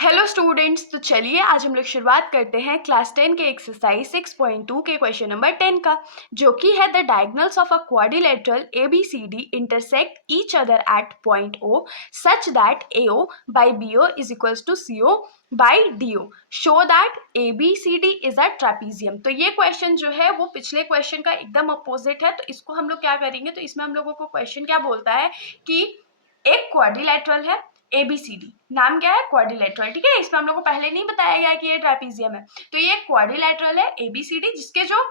Hello students, तो चलिए आज हम लोग शुरुआत करते हैं क्लास 10 के एक्सरसाइज 6.2 के क्वेश्चन नंबर 10 का, जो कि है the diagonals of a quadrilateral ABCD intersect each other at point O such that AO by BO is equals to CO by DO show that ABCD is a trapezium. तो ये question जो है वो पिछले क्वेश्चन का एकदम opposite है। तो इसको हम लोग क्या करेंगे, तो इसमें हम लोगों को क्वेश्चन क्या बोलता है कि एक क्वाड्रिलेटरल है ABCD, नाम क्या है क्वाड्रिलेटरल, ठीक है। इसमें हम लोग को पहले नहीं बताया गया कि ये ट्रेपीजियम है। तो ये क्वाड्रिलेटरल है ABCD जिसके जो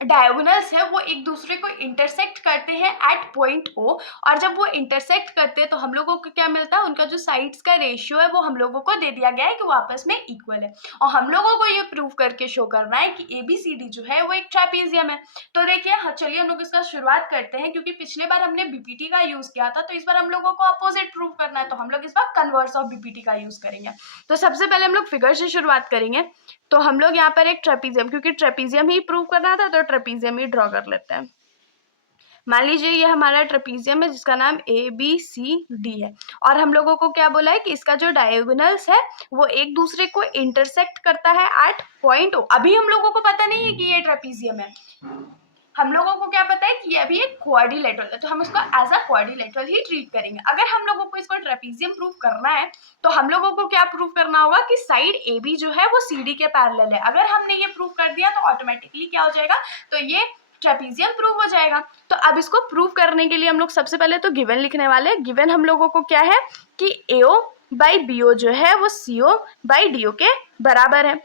डायगोनल्स है वो एक दूसरे को इंटरसेक्ट करते हैं एट पॉइंट O, और जब वो इंटरसेक्ट करते हैं तो हम लोगों को क्या मिलता है, उनका जो साइड्स का रेशियो है वो हम लोगों को दे दिया गया है कि वो आपस में इक्वल है। और हम लोगों को ये प्रूव करके शो करना है कि ABCD जो है वो एक ट्रेपीजियम है। तो देखिए, हाँ चलिए हम लोग इसका शुरुआत करते हैं, क्योंकि पिछले बार हमने BPT का यूज किया था, तो इस बार हम लोगों को अपोजिट प्रूव करना है। तो हम लोग इस बार कन्वर्स ऑफ BPT का यूज करेंगे। तो सबसे पहले हम लोग फिगर से शुरुआत करेंगे। तो हम लोग यहाँ पर एक ट्रेपीजियम, क्योंकि ट्रेपीजियम ही प्रूव करना था तो ट्रेपीजियम ही ड्रॉ कर लेते हैं। मान लीजिए ये हमारा ट्रेपीजियम है जिसका नाम ABCD है, और हम लोगों को क्या बोला है कि इसका जो डायगोनल्स है वो एक दूसरे को इंटरसेक्ट करता है एट पॉइंट O। अभी हम लोगों को पता नहीं है कि ये ट्रेपीजियम है, हम लोगों को क्या पता है कि ये अभी एक क्वाड्रिलेटरल है, तो हम इसको एज अ क्वाड्रिलेटरल ही ट्रीट करेंगे। अगर हम लोगों को इसको ट्रेपीजियम प्रूव करना है तो हम लोगों को क्या प्रूव करना होगा कि साइड AB जो है वो CD के पैरेलल है। अगर हमने ये प्रूव कर दिया तो ऑटोमेटिकली क्या हो जाएगा, तो ये ट्रेपीजियम प्रूव हो जाएगा। तो अब इसको प्रूव करने के लिए हम लोग सबसे पहले तो गिवन लिखने वाले हैं। गिवन हम लोगों को क्या है कि AO बाई BO जो है वो CO बाई DO के बराबर है।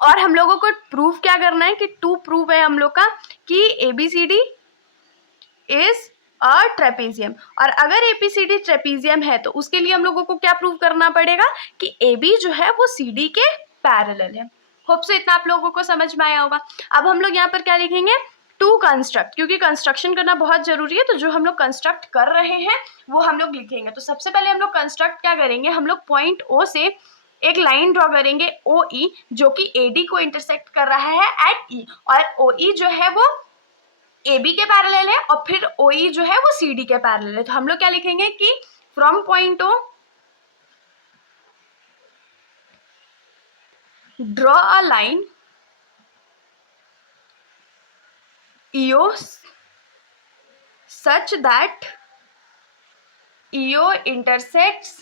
और हम लोगों को प्रूफ क्या करना है कि टू प्रूफ है हम लोग का कि ABCD इज अ ट्रेपीजियम। और अगर ABCD ट्रेपीजियम है तो उसके लिए हम लोगों को क्या प्रूव करना पड़ेगा कि AB जो है वो CD के पैरेलल है। होप से इतना आप लोगों को समझ में आया होगा। अब हम लोग यहाँ पर क्या लिखेंगे, टू कंस्ट्रक्ट, क्योंकि कंस्ट्रक्शन करना बहुत जरूरी है। तो जो हम लोग कंस्ट्रक्ट कर रहे हैं वो हम लोग लिखेंगे। तो सबसे पहले हम लोग कंस्ट्रक्ट क्या करेंगे, हम लोग पॉइंट O से एक लाइन ड्रॉ करेंगे OE, जो कि AD को इंटरसेक्ट कर रहा है एट E, और OE जो है वो AB के पैरेलल है, और फिर OE जो है वो CD के पैरेलल है। तो हम लोग क्या लिखेंगे कि from point O draw a line EO such that EO intersects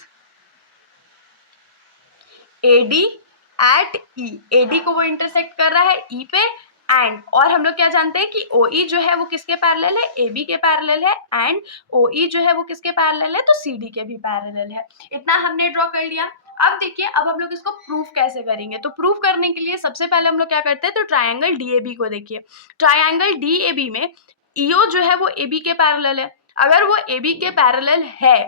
AD at E। AD को वो इंटरसेक्ट कर रहा है E पे, एंड और हम लोग क्या जानते हैं कि OE जो है वो किसके पैरेलल है, AB के पैरेलल है, एंड OE जो है वो किसके पैरेलल है, तो CD के भी पैरेलल है। इतना हमने ड्रॉ कर लिया। अब देखिए, अब हम लोग इसको प्रूफ कैसे करेंगे। तो प्रूफ करने के लिए सबसे पहले हम लोग क्या करते हैं, तो ट्रायंगल DAB को देखिए। ट्रायंगल DAB में EO जो है वो AB के पैरेलल है। अगर वो AB के पैरेलल है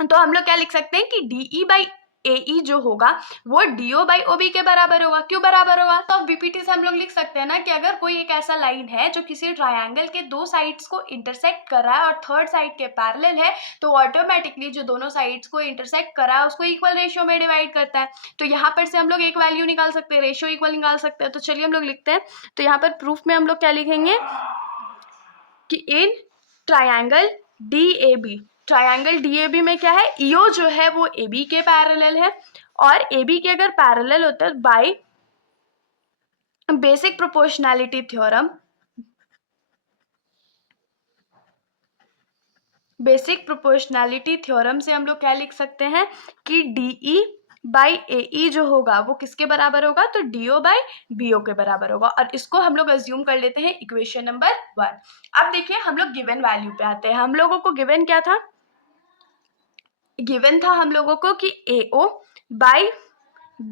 तो हम लोग क्या लिख सकते हैं कि DE बाई AE जो होगा वो DO बाई OB के बराबर होगा। क्यों बराबर होगा, तो अब BPT से हम लोग लिख सकते हैं ना कि अगर कोई एक ऐसा लाइन है जो किसी ट्रायंगल के दो साइड्स को इंटरसेक्ट कर रहा है और थर्ड साइड के पैरेलल है, तो ऑटोमेटिकली जो दोनों साइड्स को इंटरसेक्ट कर रहा है उसको इक्वल रेशियो में डिवाइड करता है। तो यहाँ पर से हम लोग एक वैल्यू निकाल सकते हैं, रेशियो इक्वल निकाल सकते हैं। तो चलिए हम लोग लिखते हैं। तो यहाँ पर प्रूफ में हम लोग क्या लिखेंगे कि in triangle DAB, triangle DAB में क्या है, EO जो है वो AB के पैरेलल है, और AB के अगर पैरेलल होता है by basic proportionality theorem, basic proportionality theorem से हम लोग क्या लिख सकते हैं कि DE बाई AE जो होगा वो किसके बराबर होगा, तो DO बाई BO के बराबर होगा। और इसको हम लोग अज्यूम कर लेते हैं इक्वेशन नंबर 1। अब देखिए हम लोग गिवन वैल्यू पे आते हैं। हम लोगों को गिवन क्या था, गिवन था हम लोगों को कि AO बाई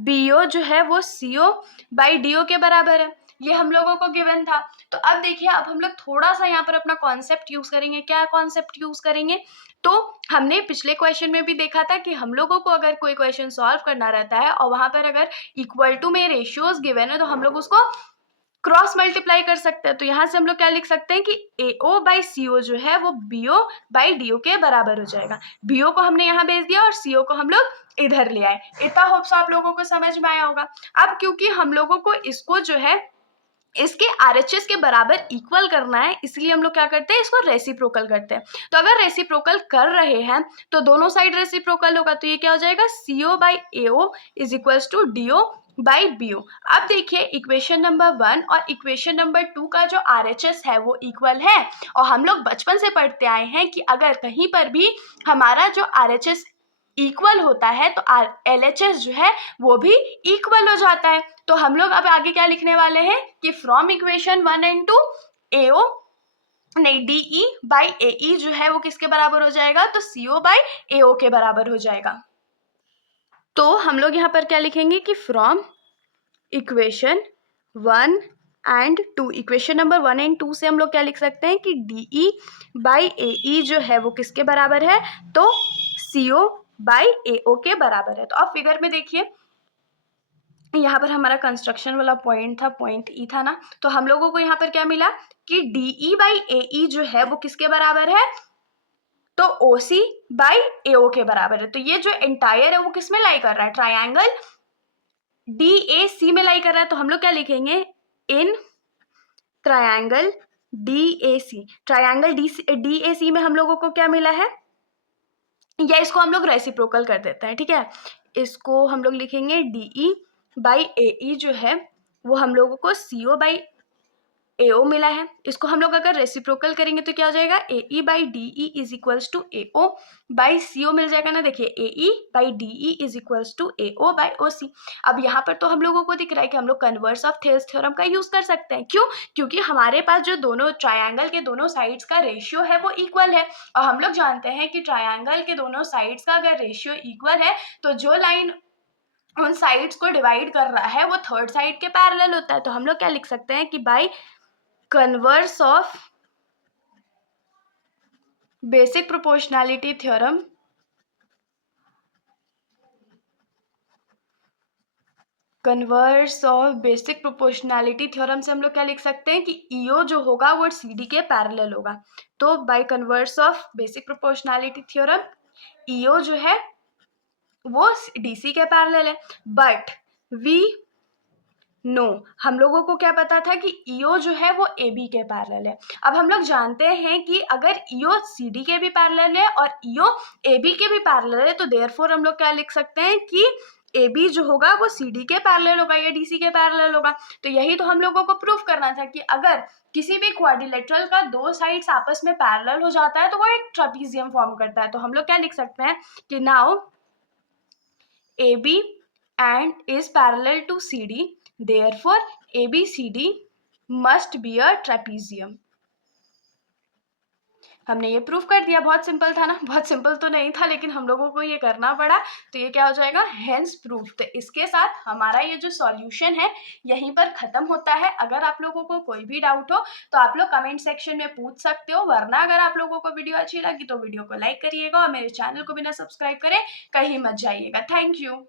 BO जो है वो CO बाई DO के बराबर है। ये हम लोगों को गिवन था। तो अब देखिए, अब हम लोग थोड़ा सा यहाँ पर अपना कॉन्सेप्ट यूज करेंगे। क्या कॉन्सेप्ट यूज करेंगे, तो हमने पिछले क्वेश्चन में भी देखा था कि हम लोगों को अगर कोई क्वेश्चन सॉल्व करना रहता है और वहां पर अगर इक्वल टू में रेशियोज गिवन है तो हम लोग उसको क्रॉस मल्टीप्लाई कर सकते हैं। तो यहाँ से हम लोग क्या लिख सकते हैं कि AO बाई CO जो है वो BO बाई DO के बराबर हो जाएगा। BO को हमने यहाँ भेज दिया और CO को हम लोग इधर ले आए। इतना होप्स आप लोगों को समझ में आया होगा। अब क्योंकि हम लोगों को इसको जो है इसके RHS के बराबर इक्वल करना है, इसलिए हम लोग क्या करते हैं, इसको रेसिप्रोकल करते हैं। तो अगर रेसिप्रोकल कर रहे हैं तो दोनों साइड रेसिप्रोकल होगा, तो ये क्या हो जाएगा, CO by AO is equals to DO by BO। अब देखिए इक्वेशन नंबर 1 और इक्वेशन नंबर 2 का जो RHS है वो इक्वल है, और हम लोग बचपन से पढ़ते आए हैं कि अगर कहीं पर भी हमारा जो RHS इक्वल होता है तो LHS जो है वो भी इक्वल हो जाता है। तो हम लोग अब आगे क्या लिखने वाले हैं कि फ्रॉम इक्वेशन 1 एंड 2 AO नहीं DE बाई AE जो है वो किसके बराबर हो जाएगा, तो CO बाई AO के बराबर हो जाएगा। तो हम लोग यहाँ पर क्या लिखेंगे कि from equation 1 and 2, equation number 1 and 2 से हम लोग क्या लिख सकते हैं कि DE बाई AE जो है वो किसके बराबर है, तो CO बाई AO के बराबर है। तो अब फिगर में देखिए यहाँ पर हमारा कंस्ट्रक्शन वाला पॉइंट था, पॉइंट E था ना, तो हम लोगों को यहाँ पर क्या मिला कि DE बाई AE जो है वो किसके बराबर है, तो OC बाई AO के बराबर है। तो ये जो एंटायर है वो किस में लाई कर रहा है, ट्राइंगल DAC में लाई कर रहा है। तो हम लोग क्या लिखेंगे, in triangle DAC, triangle DAC में हम लोगों को क्या मिला है, या इसको हम लोग रेसिप्रोकल कर देते हैं, ठीक है। इसको हम लोग लिखेंगे DE बाई AE जो है वो हम लोगों को CO बाई AO मिला है। इसको हम लोग अगर रेसिप्रोकल करेंगे तो क्या हो जाएगा, AE by DE is equals to AO by CO मिल जाएगा ना। देखिए AE by DE is equals to AO by OC। अब यहाँ पर तो हम लोगों को दिख रहा है कि हम लोग कन्वर्स ऑफ थेल्स थ्योरम का यूज कर सकते हैं। क्यों, क्योंकि हमारे पास जो दोनों ट्राइंगल के दोनों साइड्स का रेशियो है वो इक्वल है, और हम लोग जानते हैं कि ट्राइंगल के दोनों साइड्स का अगर रेशियो इक्वल है तो जो लाइन उन साइड्स को डिवाइड कर रहा है वो थर्ड साइड के पैरेलल होता है। तो हम लोग क्या लिख सकते हैं कि by converse of basic proportionality theorem, converse of basic proportionality theorem से हम लोग क्या लिख सकते हैं कि EO जो होगा वो CD के पैरेलल होगा। तो by converse of basic proportionality theorem EO जो है वो DC के पैरेलल है, बट वी नो हम लोगों को क्या पता था कि EO जो है वो AB के पैरेलल है। अब हम लोग जानते हैं कि अगर EO CD के भी पैरेलल है और EO AB के भी पैरेलल है, तो देयरफॉर हम लोग क्या लिख सकते हैं कि AB जो होगा वो CD के पैरेलल होगा या DC के पैरेलल होगा। तो यही तो हम लोगों को प्रूफ करना था कि अगर किसी भी क्वाड्रिलेटरल का दो साइड्स आपस में पैरेलल हो जाता है तो वो एक ट्रेपीजियम फॉर्म करता है। तो हम लोग क्या लिख सकते हैं कि now AB and is parallel to CD, therefore ABCD must be a trapezium। हमने ये प्रूफ कर दिया। बहुत सिंपल था ना, बहुत सिंपल तो नहीं था लेकिन हम लोगों को ये करना पड़ा, तो ये क्या हो जाएगा, हेंस प्रूफ। तो इसके साथ हमारा ये जो सॉल्यूशन है यहीं पर ख़त्म होता है। अगर आप लोगों को कोई भी डाउट हो तो आप लोग कमेंट सेक्शन में पूछ सकते हो, वरना अगर आप लोगों को वीडियो अच्छी लगी तो वीडियो को लाइक करिएगा और मेरे चैनल को बिना सब्सक्राइब करे कहीं मत जाइएगा। Thank you.